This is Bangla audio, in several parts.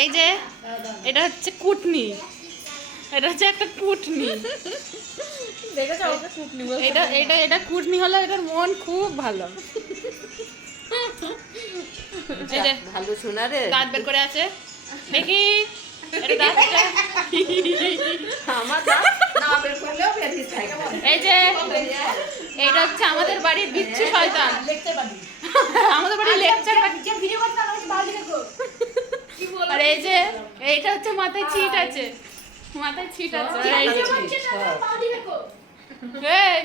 এই যে এটা হচ্ছে কুটনি। এটা হচ্ছে একটা কুটনি। দেখেছ? ওকে কুটনি বলছে। এটা এটা এটা কুটনি হলো এটার মন খুব ভালো। এই যে ভালো শোনা রে। দাঁত বের করে আছে। দেখি এটা এই যে এইটা হচ্ছে আমাদের বাড়ির বিচ্ছু শয়তান। আমাদের বাড়ির লেকচার আর এই যে এইটা হচ্ছে মাথায় ছিট আছে। মাথায় ছিট আছে। এই যে এই,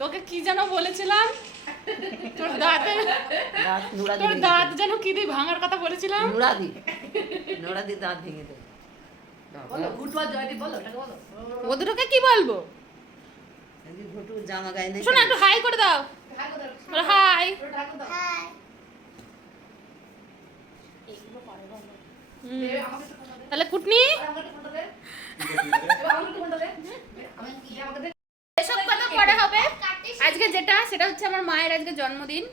তোকে কি যেন বলেছিলাম? তোর দাঁতে তোর দাঁত যেন কি দিয়ে ভাঙার কথা বলেছিলাম? নুড়া দি নুড়া দি দাঁত ভেঙে দেবে ও দুটোকে কি বলব? জামা গায়ে শোনো একটু হাই করে দাও। হাই। তাহলে কুটনি? এসব কথা পরে হবে। আজকে যেটা, সেটা হচ্ছে আমার মায়ের আজকে জন্মদিন।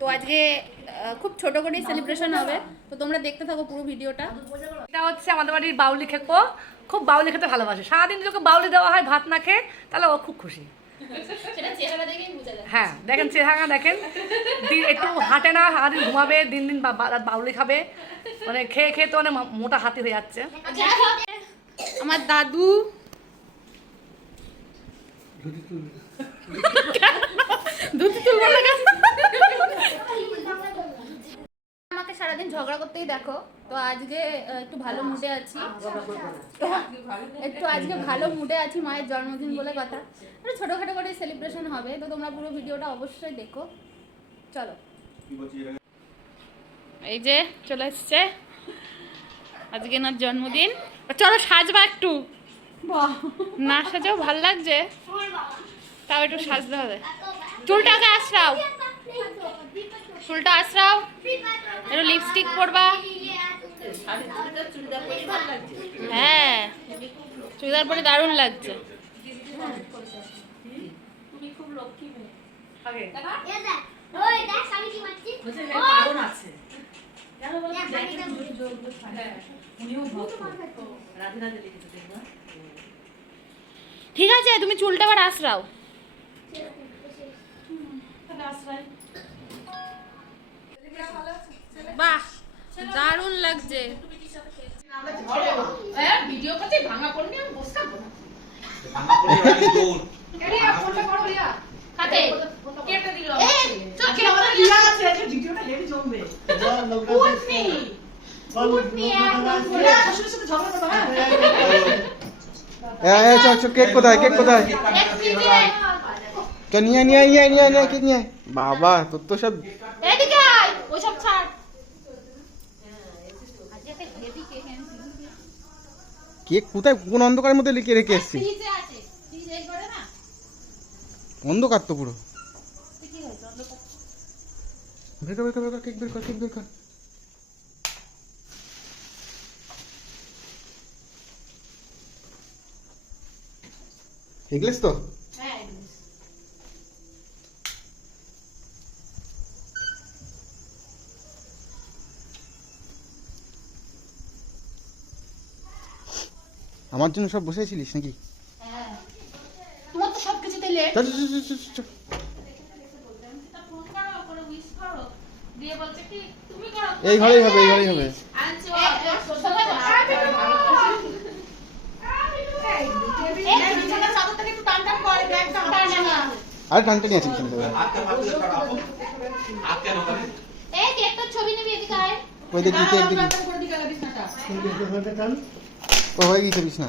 তো আজকে খুব ছোট করেই সেলিব্রেশন হবে। তো তোমরা দেখতে থাকো পুরো ভিডিওটা। এটা হচ্ছে আমাদের বাড়ির বাউলি খেকো। খুব বাউলি খেতে ভালোবাসে। সারাদিন যদি বাউলি দেওয়া হয়, ভাত না খেয়ে, তাহলে ও খুব খুশি। হ্যাঁ দেখেন চেহারা দেখেন। দিন একটু হাঁটে না সারাদিন ঘুমাবে দিন দিন বাউলি খাবে। মানে খেয়ে খেয়ে তো মানে মোটা হাতি হয়ে যাচ্ছে। আমার দাদু। ধুতি তুলবো। না সারাদিন ঝগড়া করতেই দেখো। তো আজকে একটু ভালো মুডে আছি। একটু আজকে ভালো মুডে আছি, মায়ের জন্মদিন বলে কথা। ছোটখাটো করে সেলিব্রেশন হবে, তো তোমরা পুরো ভিডিওটা অবশ্যই দেখো। চলো। এই যে, চলে এসছে। আজকে এনার জন্মদিন। চলো, সাজবা একটু। না সাজাও ভালো লাগছে। তাও একটু সাজতে হবে। চুলটাকে আশ্রাও চুলটা আশ্রাও একটু লিপস্টিক পরবা। হ্যাঁ চুড়িদার পরে দারুণ লাগছে। ঠিক আছে, তুমি চুলটা আবার আশ্রাও বাহ দারুণ লাগছে। হাতে এই। চল চল কেক কোথায় কেক কোথায়? তো নিয়ে আয়, নিয়ে আয়, নিয়ে আয়, নিয়ে নিয়ে কেক নিয়ে। বাবা তোর তো সব এদিকে ওইসব ছাড়। কেক কোথায় কোন অন্ধকারের মধ্যে লিখে রেখে এসছি? অন্ধকার তো পুরো। বের বের বের কেক বের কর কেক বের কর। এগলেস তো হ্যাঁ আমার জন্য সব বসেছিলিস নাকি? হ্যাঁ তোমার তো সব কিছুতে লেট চল চল চল, চল, এই ঘরেই হবে এই ঘরেই হবে। আরে টানটানি আছে এই কেকটা ছবি নিবি এদিকে আয়। ওই ও হয়ে গেছে বিছনা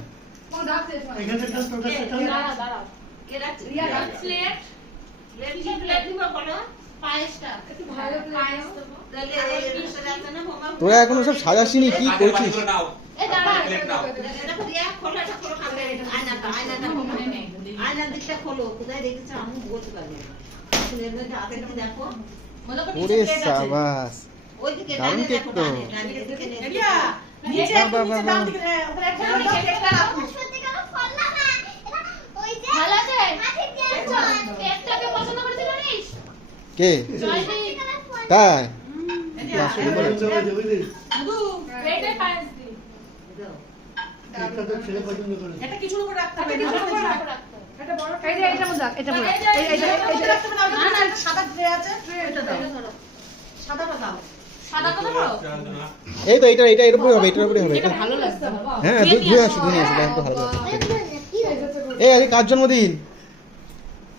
তোরা এখনও সব সাজাসিনি কি করছিস ওরে সাবাস দারুণ কেক তো। কে? তাই? এটা কিছুর উপর রাখতে হবে। এই- এই- এই- সাদা আছে এটা দাও। সাদাটা দাও। এই তো এটা এটা এর উপরে হবে এটার উপরে হবে হ্যাঁ ধুয়ে আসো। ধুয়ে আসো একটু ভালো এই আজকে কার জন্মদিন?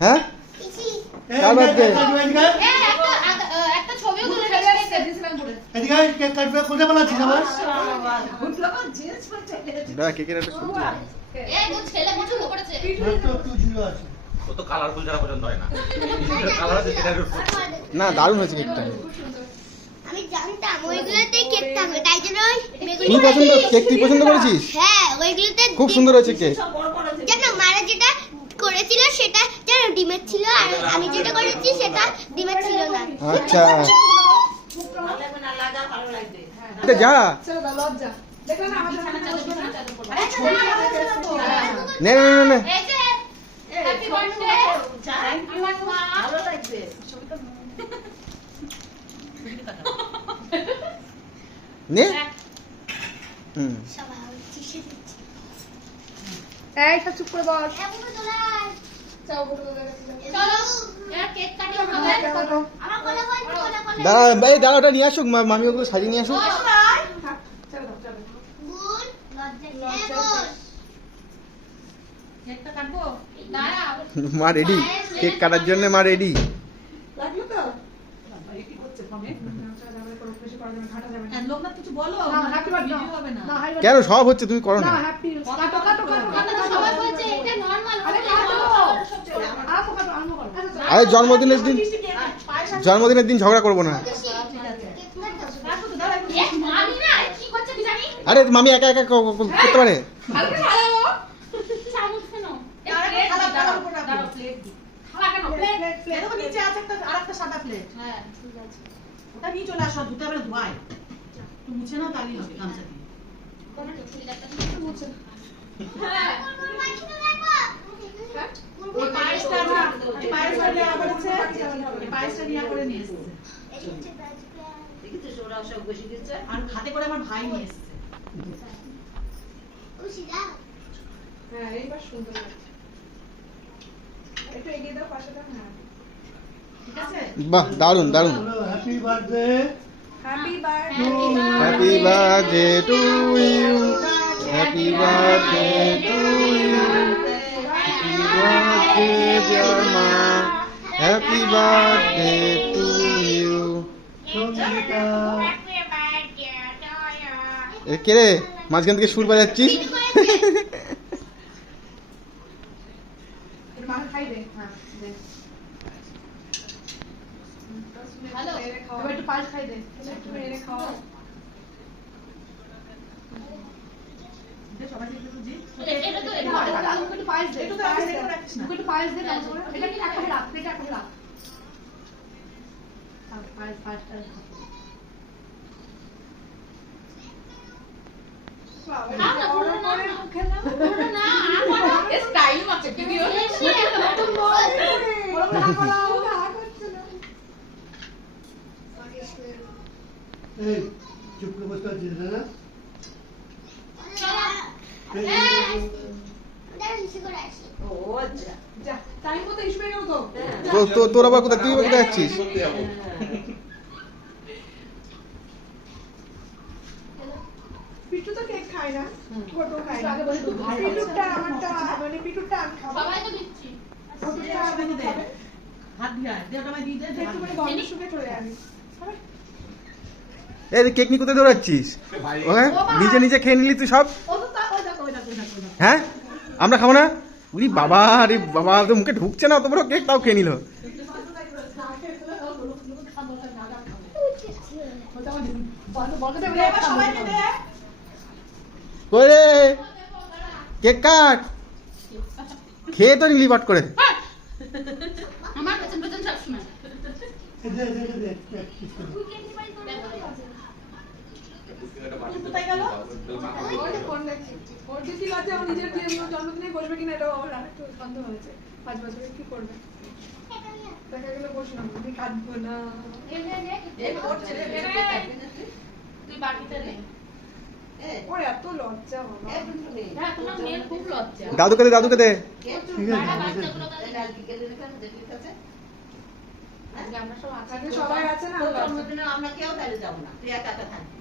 হ্যাঁ? কার বার্থডে পছন্দ হয় না দারুণ হয়েছে কেকটা। ওইগুলোতেই কেক থাকবে তাই জন্য ওই পছন্দ কেক তুই পছন্দ করেছিস? হ্যাঁ ওইগুলোতে খুব সুন্দর হয়েছে কেক। জানো মারা যেটা করেছিল সেটা জানো ডিমের ছিল আর আমি যেটা করেছি সেটা ডিমের ছিল না। আচ্ছা। ভালো লাগবে না লাগা ভালো লাগবে এটা যা। ছেড়ে দাও, লজ্জা। দেখলে না আমার সামনে বসবে না? নে নে। নে, নে এই যে হ্যাপি বার্থডে থ্যাংক ইউ ভালো লাগবে নে। হুম। চিঠি দিচ্ছে? এই, সব চুপ করে বল দাঁড়া এই দাঁড়া ওটা নিয়ে আসুক মা- মামি ওগুলো সাজিয়ে নিয়ে আসুক। মা রেডি। কেক কাটার জন্য মা রেডি। লাগল তো? হ্যাঁ, লোকনাথ কিছু বলো না, happy birthday। হবে না। না, happy birthday। কেন? সব হচ্ছে তুমি করো না। সবাই এটা নরমাল আরে জন্মদিনের দিন জন্মদিনের দিন ঝগড়া করব না। আরে মামি একা একা করতে পারে হালকা ছাড়াও। চামচ কেন এই দাঁড়া, plate থালা, দিই, থালার দাঁড়াও, উপর রাখো। দাঁড়াও, plate দিই। থালা কেন প্লেট, plate? প্লেট, এই দেখো নিচে আছে একটা আরেকটা সাদা প্লেট হ্যাঁ ওটা নিয়ে চলে আসো ধুতে হবে ধোয়াই একটু মুছে নাও তাহলেই হবে গামছা দিয়ে। হ্যাঁ না- আর হাতে করে আমার ভাই নিয়ে এসেছে। হ্যাঁ, এইবার সুন্দর লাগছে। একটু এগিয়ে দাও, পাশে দাও, হ্যাঁ। ঠিক আছে? বাহ দারুণ দারুণ। Happy birthday. Happy birthday to you happy birthday to you happy birthday dear মা হ্যাপি বার্থডে টু ইউ এ কে রে? মাঝখান থেকে সুর বাজাচ্ছিস? খাই দে। হ্যাঁ, দে। এবার একটু পায়েস খাই দে। একটু মেরে খাও। দে, সবাইকে একটু দি। এটা তো এটা এটা এটা আমাকে একটু পায়েস দে। একটু তো রাখিস, একটু রাখিস না। আমাকে একটু পায়েস দে, তারপর। এটা কি একটা রাখ, এটা একটা রাখ। থাক, পায়েস, পায়েস, পায়েস খা। না না পুরো না পুরো না আর বলো স্টাইল আছে ভিডিও বলো, খা, করো। এই চুপ করে বসতে পারছিস না? তোর আবার কোথায়? তুই কোথায় যাচ্ছিস? পিটু তো কেক খায় না। ছোট খায় না। পিটুরটা আমারটা মানে পিটুরটা আমি খাব। সবাই তো দিচ্ছি। হাত দিয়ে। দে ওটা আমায় দিয়ে দে দে, একটু করে গন্ধ শুকে চলে যাবি এই কেক নিয়ে কোথায় দৌড়াচ্ছিস? নিজে নিজে খেয়ে নিলি তুই সব। হ্যাঁ? আমরা খাব না? উনি বাবা রে বাবা তো মুখে ঢুকছে না অত বড় কেক তাও খেয়ে নিল। করে কেক কাট। খেয়ে তো নিলি বাট করে। আমার পেছন পেছন সব নিজের বিয়ে- জন্মদিনে বসবে কিনা এটাও আমার একটু সন্দেহ হয়েছে পাঁচ বছরে কি করবে দেখা গেলে বসলাম আমি কাঁদবো না তুই বাকিতে নে লজ্জা বাবা হ্যাঁ খুব লজ্জা দাদুকে দে দাদুকে দে। ঠিক আছে আমরা সব আছি। আজকে সবাই আছে না? আমরা কেউ তাহলে যাব না। তুই একা একা থাকবি।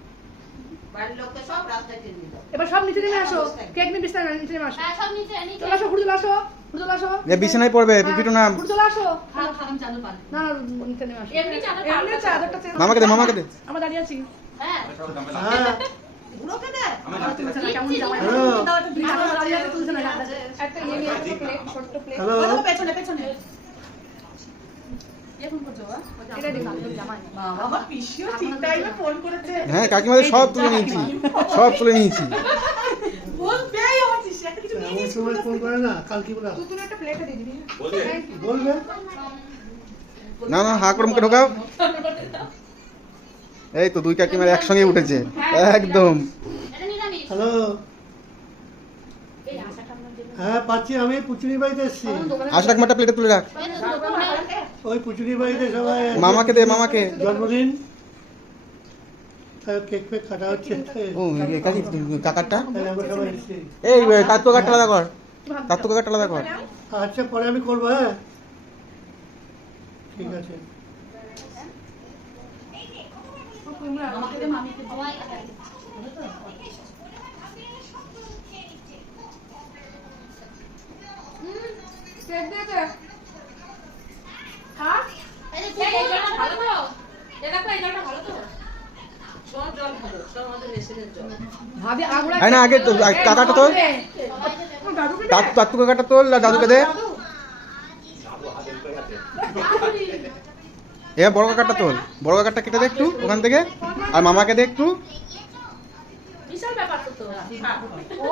এবার সব নিচে নেমে আসো। কেক নিয়ে বিস্তার নিচে নেমে আসো। হ্যাঁ সব নিচে নিচে। আসো ঘুরে আসো ঘুরে আসো। যে বিছানায় পড়বে পিপিটু নাম। ঘুরে আসো। খাম খাম চালু পাল না না নিচে নেমে আসো। এমনি চালু এমনি চাদরটা মামাকে দে মামাকে দে। আমরা দাঁড়িয়ে আছি। হ্যাঁ। হ্যাঁ। বুড়োকে দে। না একটা ইয়ে নিয়ে ছোট্ট প্লেট পেছনে পেছনে এখন করছ এটা দিন জামাই বাবা পিসিও ঠিক টাইমে ফোন করেছে হ্যাঁ কাকিমাদের সব তুলে নিয়েছি। সব তুলে নিয়েছি। না কাল কি বলা তুই তুই একটা প্লেটে দিয়ে দিবি বলবে বলবে না না হা করে মুখে ঢোকাও। এই তো দুই কাকিমার একসঙ্গে উঠেছে। একদম। হ্যালো এই আশাটা আমরা দেব হ্যাঁ পাচ্ছি আমি পুচুরি বাড়িতে এসেছি। আশ রাখ মাটা প্লেটে তুলে রাখ। ওই তো পুচুরি বাড়িতে সবাই মামাকে দে মামাকে। জন্মদিন। তাই কেক ফেক কাটা হচ্ছে। ও এই কাকি কাকারটা? আমরা সবাই এসেছি। কাঠটা আলাদা কর। কাত্তো কাঠটা আলাদা কর। আচ্ছা পরে আমি করব হ্যাঁ? ঠিক আছে। কেক দিয়েছে খা এই যে এই জলটা ভালো তো এ দেখো জলটা ভালো তো সব জল ভালো সব আমাদের মেশিনের জল ভাবি আগুড়া আয় না আগে তো কাকাটা তোল দাদু কাকাটা তোল আর দাদুকে দে এবার বড় কাকারটা তোল বড় কাকারটা কেটে দে একটু ওখান থেকে। আর মামাকে দে একটু বিশাল ব্যাপার তো তো ও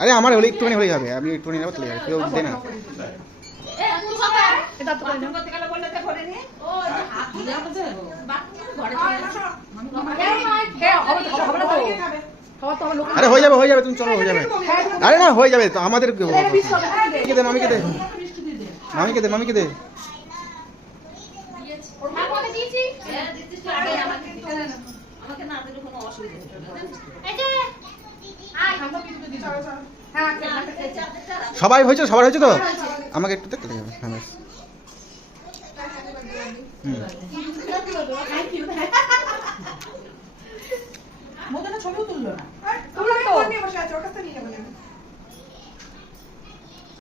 আরে আমার হলে একটুখানি হয়ে যাবে আমি একটুখানি নেব চলে যাবে কেউ দে না। হ্যাঁ আরে হয়ে যাবে হয়ে যাবে তুমি চলো হয়ে যাবে। আরে না হয়ে যাবে তো আমাদের হবে হ্যাঁ দে। মামিকে দে। মামিকে দে মামিকে দে মামিকে দে আমাকে দিয়েছি হ্যাঁ দিচ্ছিস তো আগে আমাকে দিতে হবে না। আমাকে না দিলে কোনো অসুবিধা নেই এই যে আয় চলো চলো হ্যাঁ এই চাদরটা রাখ। সবাই হয়েছে? সবার হয়েছে তো? আমাকে একটু দেখতে যাবে হ্যাঁ